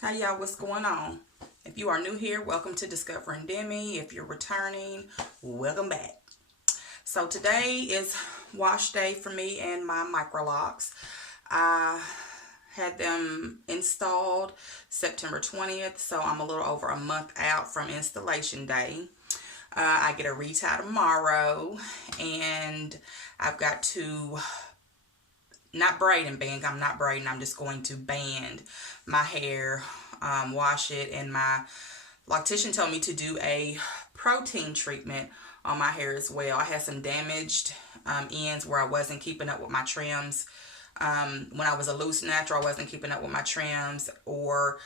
Hi y'all, what's going on? If you are new here, welcome to Discovering Demi. If you're returning, welcome back. So today is wash day for me and my Microlocs. I had them installed September 20th, so I'm a little over a month out from installation day. I get a retie tomorrow, and I've got to not braid and bang. I'm not braiding. I'm just going to band my hair, wash it, and my loctician told me to do a protein treatment on my hair as well. I had some damaged ends where I wasn't keeping up with my trims. When I was a loose natural, I wasn't keeping up with my trims or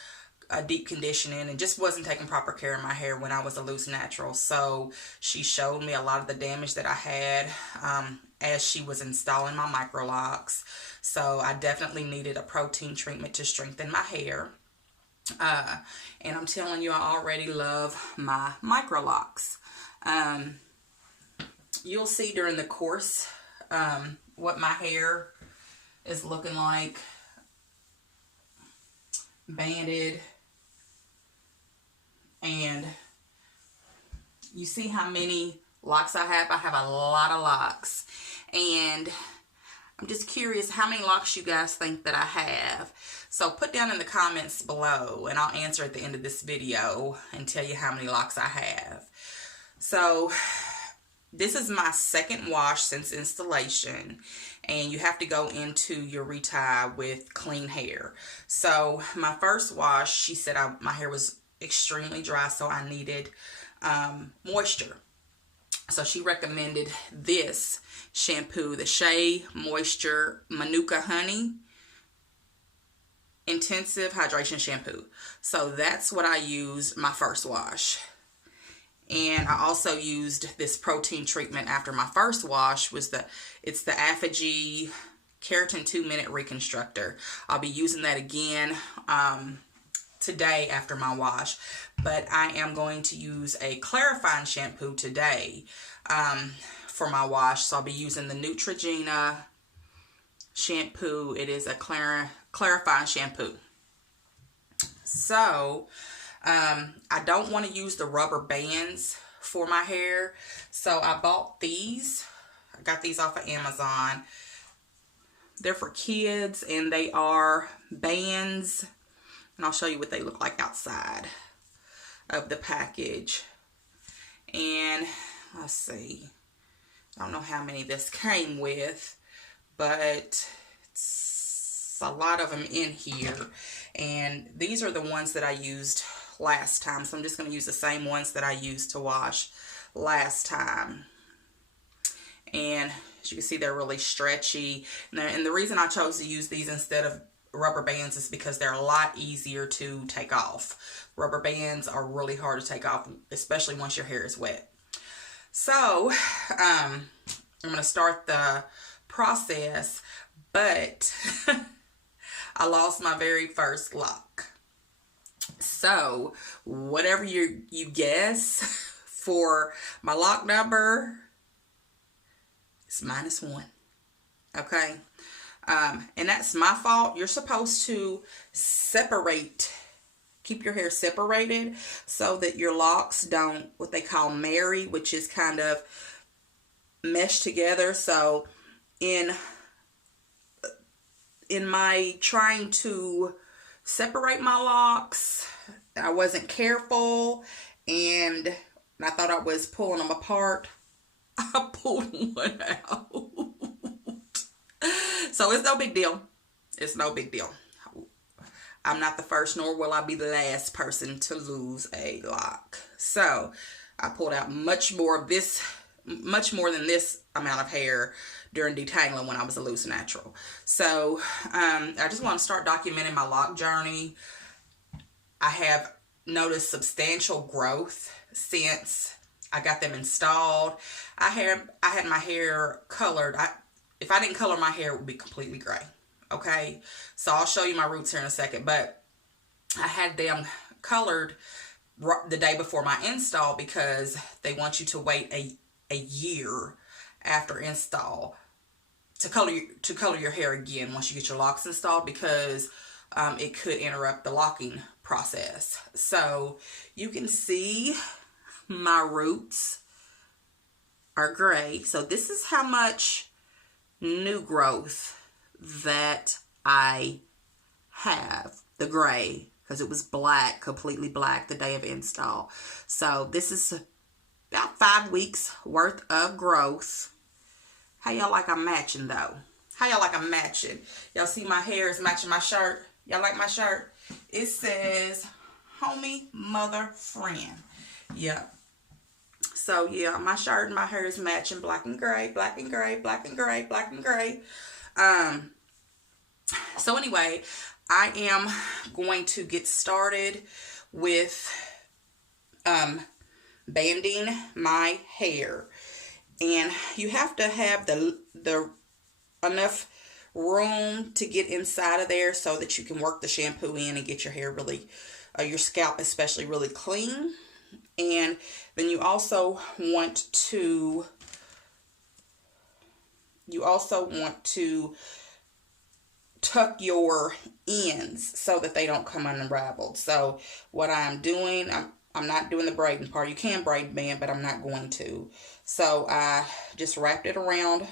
deep conditioning, and just wasn't taking proper care of my hair when I was a loose natural. So she showed me a lot of the damage that I had as she was installing my Microlocs. So I definitely needed a protein treatment to strengthen my hair. And I'm telling you, I already love my Microlocs. You'll see during the course what my hair is looking like banded, and you see how many locks I have. I have a lot of locks, and I'm just curious how many locks you guys think that I have. So put down in the comments below, and I'll answer at the end of this video and tell you how many locks I have. So this is my second wash since installation, and you have to go into your retie with clean hair. So my first wash, she said my hair was extremely dry, so I needed moisture. So she recommended this shampoo, the Shea Moisture Manuka Honey Intensive Hydration Shampoo. So that's what I used my first wash. And I also used this protein treatment after my first wash. It's the Apogee Keratin 2-Minute Reconstructor. I'll be using that again today after my wash. But I am going to use a clarifying shampoo today for my wash. So I'll be using the Neutrogena shampoo. It is a clarifying shampoo. So I don't want to use the rubber bands for my hair, so I bought these. I got these off of Amazon. They're for kids, and they are bands, and I'll show you what they look like outside of the package. And let's see, I don't know how many this came with, but it's a lot of them in here. And these are the ones that I used last time, so I'm just going to use the same ones that I used to wash last time. And as you can see, they're really stretchy, and the reason I chose to use these instead of rubber bands is because they're a lot easier to take off. Rubber bands are really hard to take off, especially once your hair is wet. So I'm going to start the process, but I lost my very first lock. So whatever you guess for my lock number, it's -1. Okay. And that's my fault. You're supposed to keep your hair separated so that your locks don't, what they call marry, which is kind of mesh together. So in my trying to separate my locks, I wasn't careful, and I thought I was pulling them apart. I pulled one out. So it's no big deal. It's no big deal. I'm not the first, nor will I be the last person to lose a lock. So I pulled out much more than this amount of hair during detangling when I was a loose natural. So I just want to start documenting my lock journey. I have noticed substantial growth since I got them installed. I had my hair colored. If I didn't color my hair, it would be completely gray. Okay, so I'll show you my roots here in a second, but I had them colored the day before my install because they want you to wait a year after install to color your hair again once you get your locks installed, because it could interrupt the locking process. So you can see my roots are gray. So this is how much new growth that I have, the gray, because it was black, completely black the day of install. So this is about 5 weeks worth of growth. How y'all like I'm matching though? How y'all like I'm matching? Y'all see my hair is matching my shirt? Y'all like my shirt? It says homie, mother, friend. Yep. So yeah, my shirt and my hair is matching, black and gray, black and gray, black and gray, black and gray. So anyway, I am going to get started with banding my hair. And you have to have the enough room to get inside of there so that you can work the shampoo in and get your hair really, your scalp especially, really clean. And then you also want to tuck your ends so that they don't come unraveled. So what I'm doing, I'm not doing the braiding part. You can braid band, but I'm not going to. So I just wrapped it around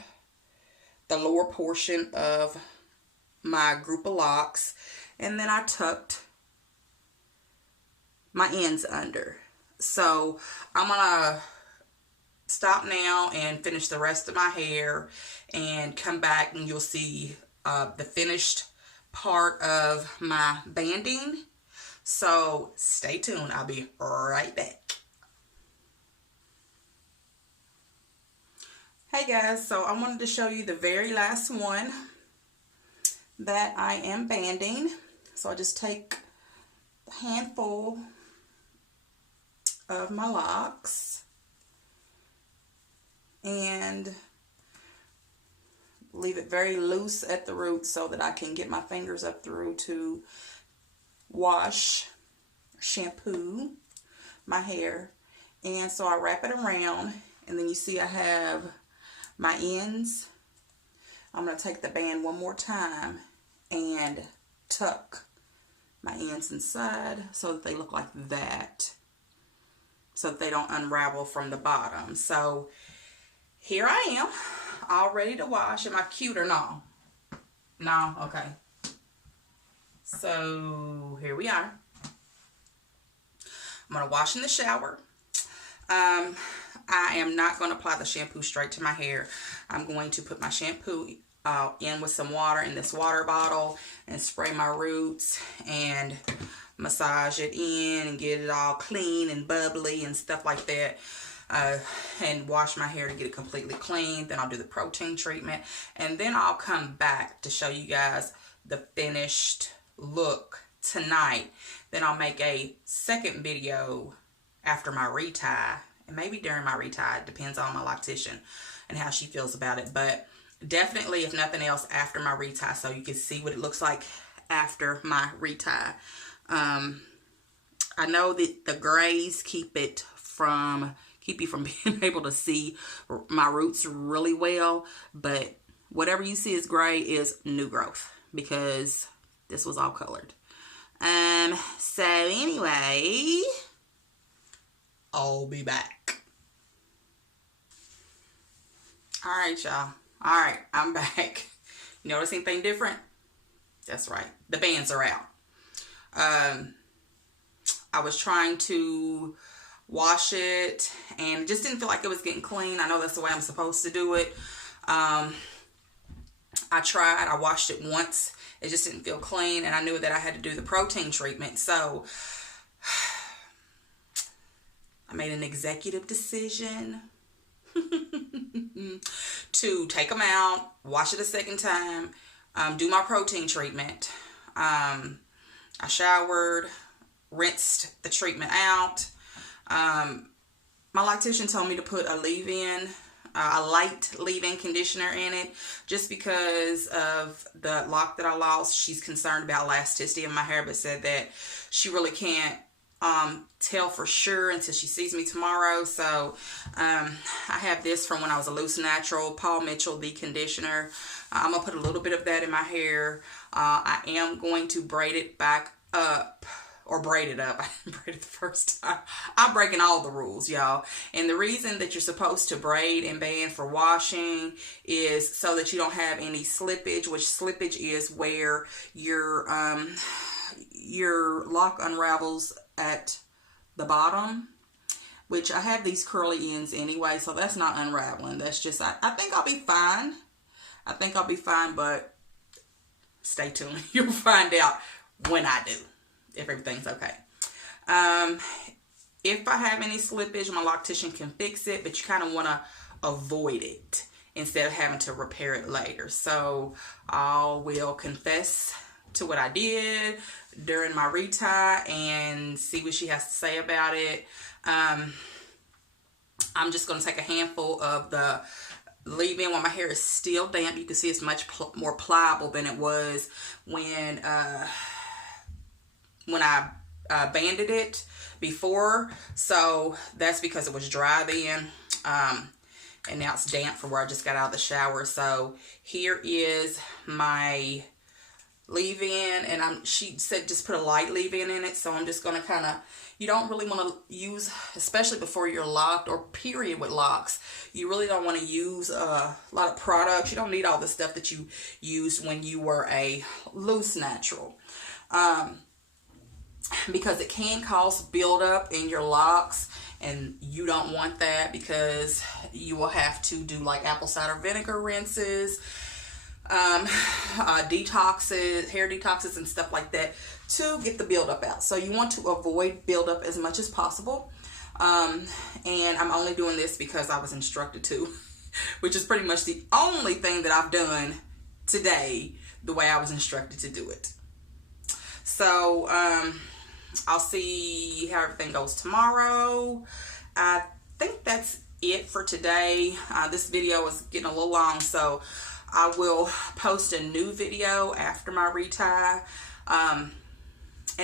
the lower portion of my group of locks, and then I tucked my ends under. So I'm gonna stop now and finish the rest of my hair and come back, and you'll see the finished part of my banding. So stay tuned. I'll be right back. Hey guys, so I wanted to show you the very last one that I am banding. So I just take a handful of my locks and leave it very loose at the root so that I can get my fingers up through to wash, shampoo my hair. And so I wrap it around, and then you see I have my ends. I'm going to take the band one more time and tuck my ends inside so that they look like that, so that they don't unravel from the bottom. So here I am, all ready to wash. Am I cute or no? No? Okay. So here we are. I'm going to wash in the shower. I am not going to apply the shampoo straight to my hair. I'm going to put my shampoo in with some water in this water bottle and spray my roots and massage it in and get it all clean and bubbly and stuff like that. And wash my hair to get it completely clean. Then I'll do the protein treatment, and then I'll come back to show you guys the finished look tonight. Then I'll make a second video after my retie, and maybe during my retie. It depends on my loctician and how she feels about it, but definitely, if nothing else, after my retie, so you can see what it looks like after my retie. I know that the grays keep you from being able to see my roots really well, but whatever you see as gray is new growth, because this was all colored. So anyway, I'll be back. All right, y'all. All right, I'm back. You notice anything different? That's right. The bands are out. I was trying to wash it and just didn't feel like it was getting clean. I know that's the way I'm supposed to do it. I tried. I washed it once. It just didn't feel clean, and I knew that I had to do the protein treatment. So I made an executive decision to take them out, wash it a second time, do my protein treatment. I showered, rinsed the treatment out. My loctician told me to put a light leave-in conditioner in it, just because of the lock that I lost. She's concerned about elasticity of my hair, but said that she really can't tell for sure until she sees me tomorrow. So I have this from when I was a loose natural, Paul Mitchell, the conditioner. I'm gonna put a little bit of that in my hair. I am going to braid it back up, or braid it up. I didn't braid it the first time. I'm breaking all the rules, y'all. And the reason that you're supposed to braid and band for washing is so that you don't have any slippage, which slippage is where your lock unravels at the bottom, which I have these curly ends anyway, so that's not unraveling. That's just, I think I'll be fine. I think I'll be fine, but stay tuned. You'll find out when I do, if everything's okay. If I have any slippage, my loctician can fix it, but you kind of want to avoid it instead of having to repair it later. So I will confess to what I did during my retie and see what she has to say about it. I'm just going to take a handful of the leave-in while my hair is still damp. You can see it's much more pliable than it was when I banded it before. So that's because it was dry then, and now it's damp from where I just got out of the shower. So here is my leave-in, and she said just put a light leave-in in it, so I'm just going to kind of, you don't really want to use, especially before you're locked or period with locks, you really don't want to use a lot of products. You don't need all the stuff that you used when you were a loose natural, because it can cause buildup in your locks, and you don't want that, because you will have to do like apple cider vinegar rinses, detoxes, hair detoxes and stuff like that to get the buildup out. So you want to avoid buildup as much as possible. And I'm only doing this because I was instructed to, which is pretty much the only thing that I've done today the way I was instructed to do it. So I'll see how everything goes tomorrow. I think that's it for today. This video is getting a little long, so I will post a new video after my retie. And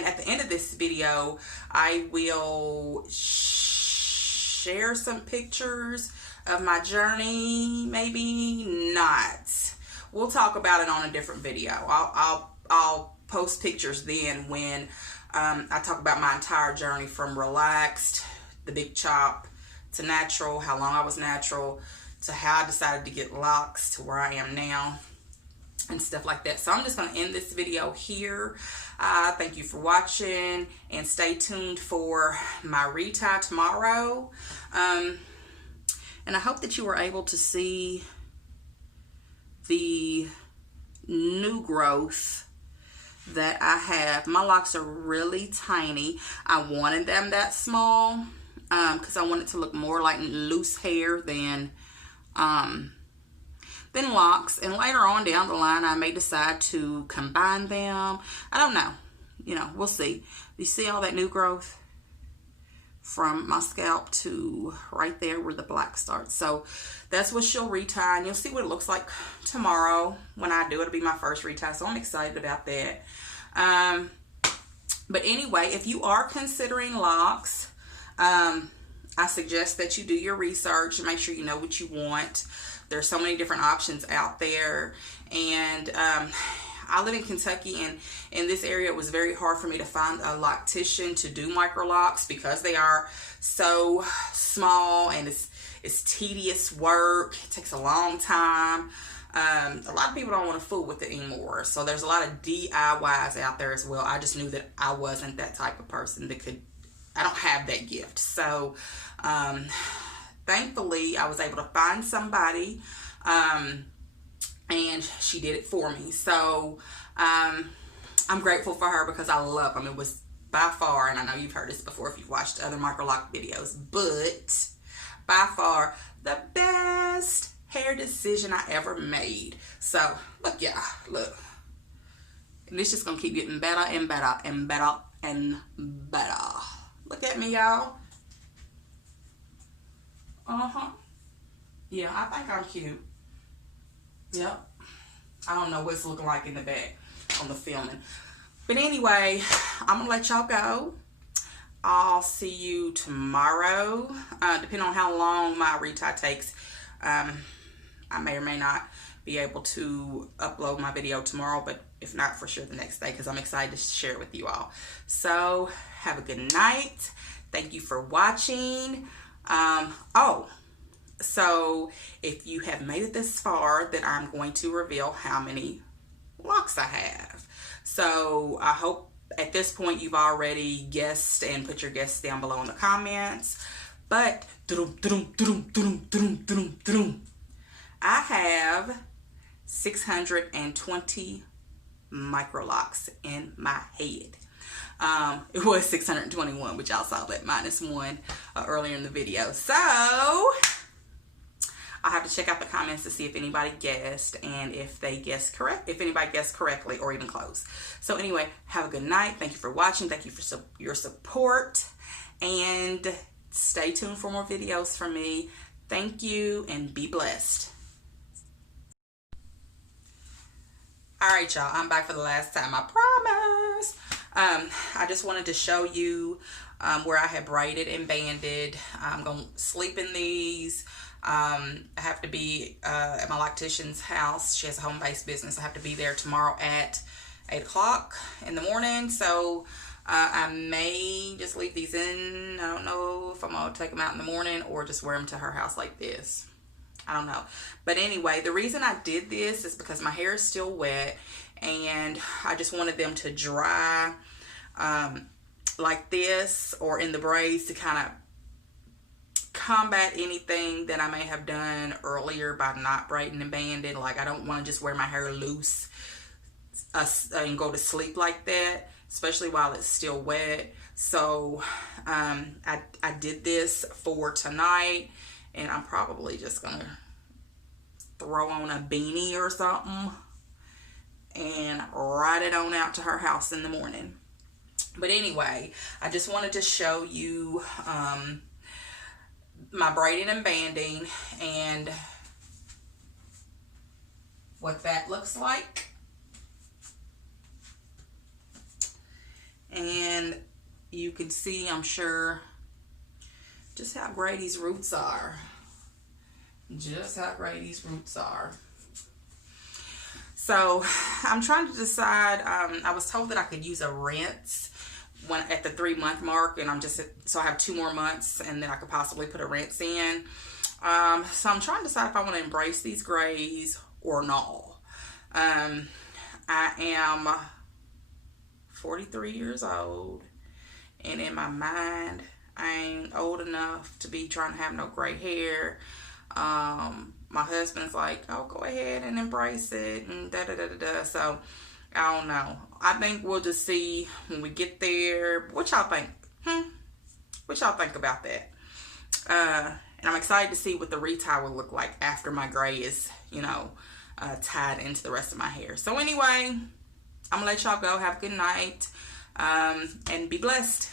at the end of this video, I will share some pictures of my journey. Maybe not. We'll talk about it on a different video. I'll post pictures then when I talk about my entire journey from relaxed, the big chop, to natural, how long I was natural, to how I decided to get locks to where I am now, and stuff like that. So I'm just going to end this video here. Thank you for watching, and stay tuned for my retie tomorrow. And I hope that you were able to see the new growth that I have. My locks are really tiny. I wanted them that small because I want it to look more like loose hair than locks. And later on down the line, I may decide to combine them. I don't know. You know, we'll see. You see all that new growth from my scalp to right there where the black starts. So that's what she'll retie, and you'll see what it looks like tomorrow when I do. It'll be my first retie, so I'm excited about that. But anyway, if you are considering locks, I suggest that you do your research and make sure you know what you want. There's so many different options out there, and I live in Kentucky, and in this area it was very hard for me to find a loctician to do microlocs because they are so small, and it's tedious work. It takes a long time. A lot of people don't want to fool with it anymore, so there's a lot of DIYs out there as well. I just knew that I wasn't that type of person that could, I don't have that gift. So thankfully I was able to find somebody, and she did it for me. So I'm grateful for her because I love them. It was by far, and I know you've heard this before if you've watched other microloc videos, but by far the best hair decision I ever made. So look, y'all, look, and it's just gonna keep getting better and better and better and better. Look at me, y'all. Yeah, I think I'm cute. Yep. I don't know what it's looking like in the back on the filming, but anyway, I'm gonna let y'all go. I'll see you tomorrow, depending on how long my retie takes. I may or may not be able to upload my video tomorrow, but if not, for sure the next day, because I'm excited to share it with you all. So have a good night. Thank you for watching. So if you have made it this far, then I'm going to reveal how many locks I have. So I hope at this point you've already guessed and put your guesses down below in the comments. But I have 620 microlocs in my head. It was 621, but y'all saw that -1 earlier in the video. So I'll have to check out the comments to see if anybody guessed and if they guessed correct, if anybody guessed correctly or even close. So anyway, have a good night. Thank you for watching. Thank you for your support, and stay tuned for more videos from me. Thank you and be blessed. All right, y'all, I'm back for the last time, I promise. I just wanted to show you where I have braided and banded. I'm gonna sleep in these. I have to be at my loctician's house. She has a home-based business. I have to be there tomorrow at 8 o'clock in the morning. So I may just leave these in. I don't know if I'm gonna take them out in the morning or just wear them to her house like this. I don't know. But anyway, the reason I did this is because my hair is still wet and I just wanted them to dry like this or in the braids to kind of combat anything that I may have done earlier by not braiding and banding. Like, I don't want to just wear my hair loose and go to sleep like that, especially while it's still wet. So I did this for tonight, and I'm probably just gonna throw on a beanie or something and ride it on out to her house in the morning. But anyway, I just wanted to show you my braiding and banding and what that looks like. And you can see, I'm sure, just how great these roots are. Just how great these roots are. So I'm trying to decide. I was told that I could use a rinse at the 3-month mark, and so I have 2 more months, and then I could possibly put a rinse in. So I'm trying to decide if I want to embrace these grays or not. I am 43 years old, and in my mind, I ain't old enough to be trying to have no gray hair. My husband's like, oh, go ahead and embrace it, and da-da-da-da-da. So I don't know. I think we'll just see when we get there. What y'all think? What y'all think about that? And I'm excited to see what the retie will look like after my gray is, you know, tied into the rest of my hair. So anyway, I'm gonna let y'all go. Have a good night, and be blessed.